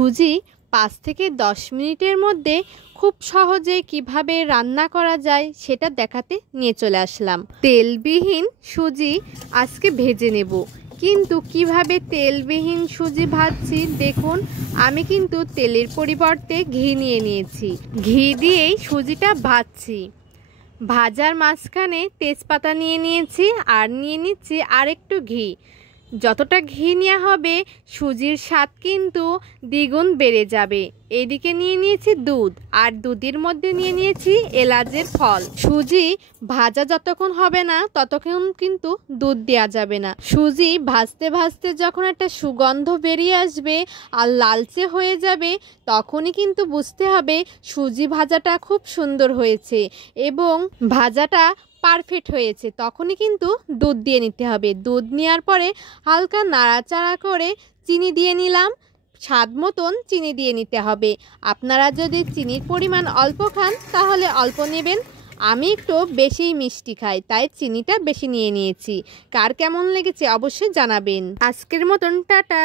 সুজি 5 থেকে 10 মিনিটের মধ্যে খুব সহজে কিভাবে রান্না করা যায় সেটা দেখাতে নিয়ে চলে আসলাম। তেলবিহীন সুজি আজকে ভেজে নেব। কিন্তু কিভাবে তেলবিহীন সুজি ভাজছি দেখুন। আমি কিন্তু তেলের পরিবর্তে ঘি নিয়ে নিয়েছি। ঘি দিয়েই সুজিটা ভাজছি। ভাজার মাঝখানে তেজপাতা নিয়ে নিয়েছি আর নিয়ে নিচ্ছি আরেকটু ঘি। যতটা ঘি নেওয়া হবে সুজির স্বাদ কিন্তু দ্বিগুণ বেড়ে যাবে। এদিকে নিয়ে নিয়েছি দুধ আর দুধের মধ্যে নিয়ে নিয়েছি এলাচের ফল। সুজি ভাজা যতক্ষণ হবে না ততক্ষণ কিন্তু দুধ দেওয়া যাবে না। সুজি ভাজতে ভাজতে যখন একটা সুগন্ধ বেরিয়ে আসবে আর লালচে হয়ে যাবে তখনই কিন্তু বুঝতে হবে সুজি ভাজাটা খুব সুন্দর হয়েছে এবং ভাজাটা পারফেক্ট হয়েছে। তখনই কিন্তু দুধ দিয়ে নিতে হবে। দুধ নেওয়ার পরে হালকা নাড়াচাড়া করে চিনি দিয়ে নিলাম। স্বাদ মতন চিনি দিয়ে নিতে হবে। আপনারা যদি চিনির পরিমাণ অল্প খান তাহলে অল্প নেবেন। আমি একটু বেশি মিষ্টি খাই তাই চিনিটা বেশি নিয়ে নিয়েছি। কার কেমন লেগেছে অবশ্যই জানাবেন। আজকের মতন টাটা।